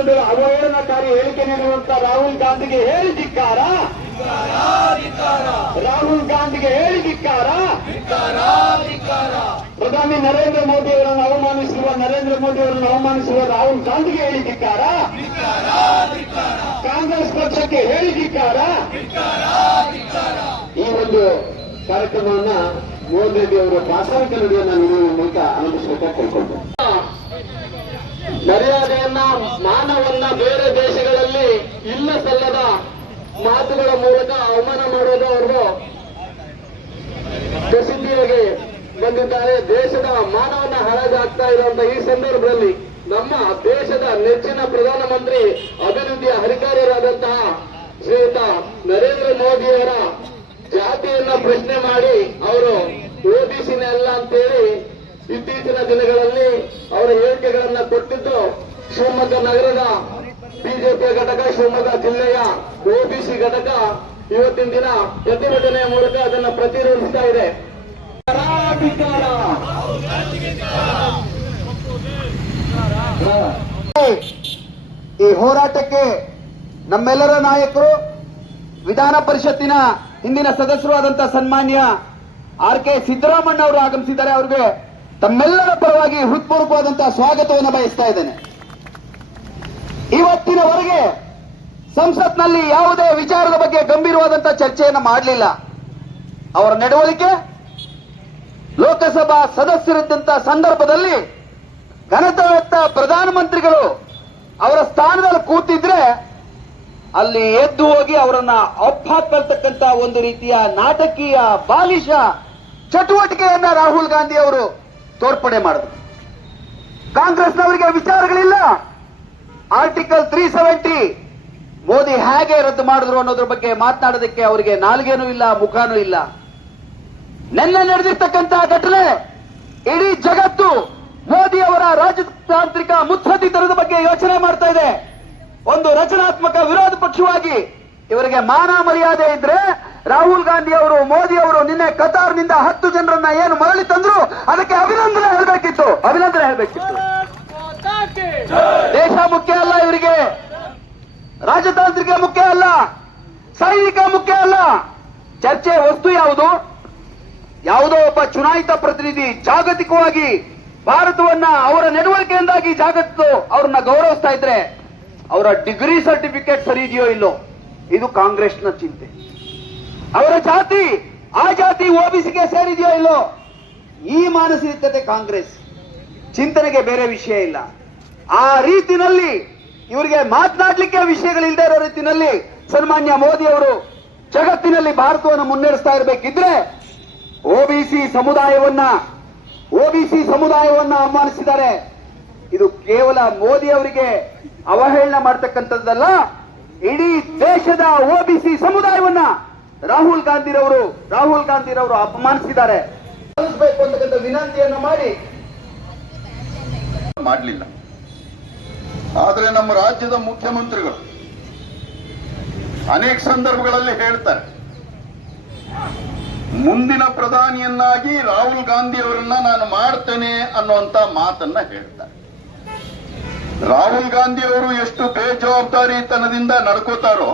ಮೋರ್ಚಾದ ಅವಹೇಳನಕಾರಿ ಹೇಳಿಕೆ ನೀಡುವಂತ ರಾಹುಲ್ ಗಾಂಧಿಗೆ ಹೇಳಿ ಧಿಕ್ಕಾರ. ರಾಹುಲ್ ಗಾಂಧಿಗೆ ಹೇಳಿ ಧಿಕ್ಕಾರ. ಪ್ರಧಾನಿ ನರೇಂದ್ರ ಮೋದಿ ಅವರನ್ನು ಅವಮಾನಿಸುವ, ನರೇಂದ್ರ ಮೋದಿ ಅವರನ್ನು ಅವಮಾನಿಸುವ ರಾಹುಲ್ ಗಾಂಧಿಗೆ ಹೇಳಿ ಧಿಕ್ಕಾರ. ಕಾಂಗ್ರೆಸ್ ಪಕ್ಷಕ್ಕೆ ಹೇಳಿ ಧಿಕ್ಕಾರ. ಈ ಒಂದು ಕಾರ್ಯಕ್ರಮವನ್ನ ಮೋದಿ ಅವರು ಪ್ರಾಥಮಿಕ ನುಡಿಯನ್ನ ನೀವು ಮೂಲಕ ಅನುಭವಿಸಬೇಕು ಮರ್ಯಾದೆಯನ್ನ ಮಾನವನ್ನ ಬೇರೆ ದೇಶಗಳಲ್ಲಿ ಇಲ್ಲ ಸಲ್ಲದ ಮಾತುಗಳ ಮೂಲಕ ಅವಮಾನ ಮಾಡೋದು ಅವರು ಪ್ರಸಿದ್ಧಿಯಾಗಿ ಬಂದಿದ್ದಾರೆ. ದೇಶದ ಮಾನವನ ಹರಾಜಾಗ್ತಾ ಇರುವಂತ ಈ ಸಂದರ್ಭದಲ್ಲಿ ನಮ್ಮ ದೇಶದ ನೆಚ್ಚಿನ ಪ್ರಧಾನಮಂತ್ರಿ ಅಭಿವೃದ್ಧಿಯ ಅಧಿಕಾರಿಯರಾದಂತಹ ಶ್ರೀಯುತ ನರೇಂದ್ರ ಮೋದಿಯವರ ಜಾತಿಯನ್ನ ಪ್ರಶ್ನೆ ಮಾಡಿ ಅವರು ಓಬಿಸಿನ ಅಲ್ಲ ಅಂತೇಳಿ ಇತ್ತೀಚಿನ ದಿನಗಳಲ್ಲಿ ಅವರ ಹೇಳಿಕೆಗಳನ್ನ ಕೊಟ್ಟಿದ್ದು ಶಿವಮೊಗ್ಗ ನಗರದ ಬಿಜೆಪಿ ಘಟಕ, ಶಿವಮೊಗ್ಗ ಜಿಲ್ಲೆಯ ಓಬಿಸಿ ಘಟಕ ಇವತ್ತಿನ ದಿನ ಪ್ರತಿಭಟನೆಯ ಮೂಲಕ ಅದನ್ನ ಪ್ರತಿರೋಧಿಸ್ತಾ ಇದೆ. ಈ ಹೋರಾಟಕ್ಕೆ ನಮ್ಮೆಲ್ಲರ ನಾಯಕರು ವಿಧಾನ ಪರಿಷತ್ತಿನ ಹಿಂದಿನ ಸದಸ್ಯರು ಆದಂತಹ ಸನ್ಮಾನ್ಯ ಆರ್ ಕೆ ಸಿದ್ದರಾಮಣ್ಣ ಅವರು ಆಗಮಿಸಿದ್ದಾರೆ ಅವರಿಗೆ ತಮ್ಮೆಲ್ಲರ ಪರವಾಗಿ ಹೃತ್ಪೂರ್ವಕವಾದಂತಹ ಸ್ವಾಗತವನ್ನು ಬಯಸ್ತಾ ಇದ್ದೇನೆ. ಇವತ್ತಿನವರೆಗೆ ಸಂಸತ್ನಲ್ಲಿ ಯಾವುದೇ ವಿಚಾರದ ಬಗ್ಗೆ ಗಂಭೀರವಾದಂತಹ ಚರ್ಚೆಯನ್ನು ಮಾಡಲಿಲ್ಲ. ಅವರ ನಡವಳಿಕೆ, ಲೋಕಸಭಾ ಸದಸ್ಯರಿದ್ದಂತಹ ಸಂದರ್ಭದಲ್ಲಿ ಘನತಾವೆತ್ತ ಪ್ರಧಾನಮಂತ್ರಿಗಳು ಅವರ ಸ್ಥಾನದಲ್ಲಿ ಕೂತಿದ್ರೆ ಅಲ್ಲಿ ಎದ್ದು ಹೋಗಿ ಅವರನ್ನ ಅಪ್ಪಾಕೊಳ್ತಕ್ಕಂತ ಒಂದು ರೀತಿಯ ನಾಟಕೀಯ ಬಾಲಿಶ ಚಟುವಟಿಕೆಯನ್ನ ರಾಹುಲ್ ಗಾಂಧಿ ಅವರು ತೋರ್ಪಡೆ ಮಾಡಿದ್ರು. ಕಾಂಗ್ರೆಸ್ನವರಿಗೆ ವಿಚಾರಗಳಿಲ್ಲ. ಆರ್ಟಿಕಲ್ ತ್ರೀ ಸೆವೆಂಟಿ ಮೋದಿ ಹೇಗೆ ರದ್ದು ಮಾಡಿದ್ರು ಅನ್ನೋದ್ರ ಬಗ್ಗೆ ಮಾತನಾಡೋದಕ್ಕೆ ಅವರಿಗೆ ನಾಲ್ಗೇನೂ ಇಲ್ಲ, ಮುಖಾನೂ ಇಲ್ಲ. ನಿನ್ನೆ ನಡೆದಿರ್ತಕ್ಕಂತಹ ಘಟನೆ ಇಡೀ ಜಗತ್ತು ಮೋದಿ ಅವರ ರಾಜತಾಂತ್ರಿಕ ಮುತ್ಸದ್ದಿತನದ ಬಗ್ಗೆ ಯೋಚನೆ ಮಾಡ್ತಾ ಇದೆ. ಒಂದು ರಚನಾತ್ಮಕ ವಿರೋಧ ಪಕ್ಷವಾಗಿ ಇವರಿಗೆ ಮಾನ ಮರ್ಯಾದೆ ಇದ್ರೆ ರಾಹುಲ್ ಗಾಂಧಿ ಅವರು, ಮೋದಿ ಅವರು ನಿನ್ನೆ ಕತಾರ್ನಿಂದ ಹತ್ತು ಜನರನ್ನ ಏನು ಮರಳಿ ತಂದ್ರು? ಅದಕ್ಕೆ ಅಭಿನಂದನೆ ಹೇಳಬೇಕಿತ್ತು. ಅಭಿನಂದನೆ ಹೇಳಬೇಕಿತ್ತು. ದೇಶ ಮುಖ್ಯ ಅಲ್ಲ ಇವರಿಗೆ. ರಾಜತಾಂತ್ರಿಕ ಮುಖ್ಯ ಅಲ್ಲ. ಸೈನಿಕ ಮುಖ್ಯ ಅಲ್ಲ. ಚರ್ಚೆ ವಸ್ತು ಯಾವುದು? ಯಾವುದೋ ಒಬ್ಬ ಚುನಾಯಿತ ಪ್ರತಿನಿಧಿ ಜಾಗತಿಕವಾಗಿ ಭಾರತವನ್ನ ಅವರ ನಡವಳಿಕೆಯಿಂದಾಗಿ ಜಾಗತಿಕ ಅವ್ರನ್ನ ಗೌರವಿಸ್ತಾ ಇದ್ರೆ ಅವರ ಡಿಗ್ರಿ ಸರ್ಟಿಫಿಕೇಟ್ ಸರಿ ಇದೆಯೋ ಇಲ್ಲೋ? ಇದು ಕಾಂಗ್ರೆಸ್ನ ಚಿಂತೆ. ಅವರ ಜಾತಿ, ಆ ಜಾತಿ ಓಬಿಸಿಗೆ ಸೇರಿದೆಯೋ ಇಲ್ಲೋ? ಈ ಮಾನಸಿಕತೆ ಕಾಂಗ್ರೆಸ್. ಚಿಂತನೆಗೆ ಬೇರೆ ವಿಷಯ ಇಲ್ಲ. ಆ ರೀತಿನಲ್ಲಿ ಇವರಿಗೆ ಮಾತನಾಡ್ಲಿಕ್ಕೆ ವಿಷಯಗಳಿಲ್ಲದೆ ಇರೋ ರೀತಿನಲ್ಲಿ ಸನ್ಮಾನ್ಯ ಮೋದಿ ಅವರು ಜಗತ್ತಿನಲ್ಲಿ ಭಾರತವನ್ನು ಮುನ್ನಡೆಸ್ತಾ ಇರಬೇಕಿದ್ರೆ ಓಬಿಸಿ ಸಮುದಾಯವನ್ನ ಓಬಿಸಿ ಸಮುದಾಯವನ್ನ ಅವಮಾನಿಸಿದ್ದಾರೆ ಇದು ಕೇವಲ ಮೋದಿ ಅವರಿಗೆ ಅವಹೇಳನ ಮಾಡ್ತಕ್ಕಂಥದ್ದಲ್ಲ, ಇಡೀ ದೇಶದ ಓಬಿಸಿ ಸಮುದಾಯವನ್ನ ರಾಹುಲ್ ಗಾಂಧಿರವರು ರಾಹುಲ್ ಗಾಂಧಿರವರು ಅಪಮಾನಿಸಿದ್ದಾರೆ. ಅಂತಕ್ಕಂಥ ವಿನಂತಿಯನ್ನು ಮಾಡಿ. ಮಾಡಲಿಲ್ಲ. ಆದರೆ ನಮ್ಮ ರಾಜ್ಯದ ಮುಖ್ಯಮಂತ್ರಿಗಳು ಅನೇಕ ಸಂದರ್ಭಗಳಲ್ಲಿ ಹೇಳ್ತಾರೆ ಮುಂದಿನ ಪ್ರಧಾನಿಯನ್ನಾಗಿ ರಾಹುಲ್ ಗಾಂಧಿ ಅವರನ್ನ ನಾನು ಮಾಡ್ತೇನೆ ಅನ್ನುವಂತ ಮಾತನ್ನ ಹೇಳ್ತಾರೆ. ರಾಹುಲ್ ಗಾಂಧಿ ಅವರು ಎಷ್ಟು ಬೇಜವಾಬ್ದಾರಿತನದಿಂದ ನಡ್ಕೋತಾರೋ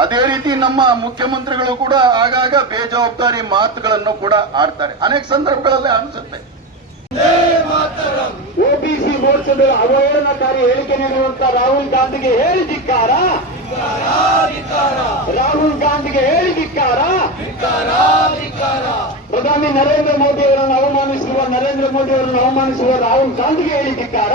ಅದೇ ರೀತಿ ನಮ್ಮ ಮುಖ್ಯಮಂತ್ರಿಗಳು ಕೂಡ ಆಗಾಗ ಬೇಜವಾಬ್ದಾರಿ ಮಾತುಗಳನ್ನು ಕೂಡ ಆಡ್ತಾರೆ. ಅನೇಕ ಸಂದರ್ಭಗಳಲ್ಲಿ ಅನಿಸುತ್ತೆ. ಒಬಿಸಿ ಮೋರ್ಚಾದ ಅವಹೇಳನಕಾರಿ ಹೇಳಿಕೆ ನೀಡುವಂತ ರಾಹುಲ್ ಗಾಂಧಿಗೆ ಹೇಳಿ ಧಿಕ್ಕಾರ? ರಾಹುಲ್ ಗಾಂಧಿಗೆ ಹೇಳಿ ಧಿಕ್ಕಾರ? ಪ್ರಧಾನಿ ನರೇಂದ್ರ ಮೋದಿ ಅವರನ್ನು ಅವಮಾನಿಸುವ ನರೇಂದ್ರ ಮೋದಿ ಅವರನ್ನು ಅವಮಾನಿಸುವ ರಾಹುಲ್ ಗಾಂಧಿಗೆ ಹೇಳಿ ಧಿಕ್ಕಾರ?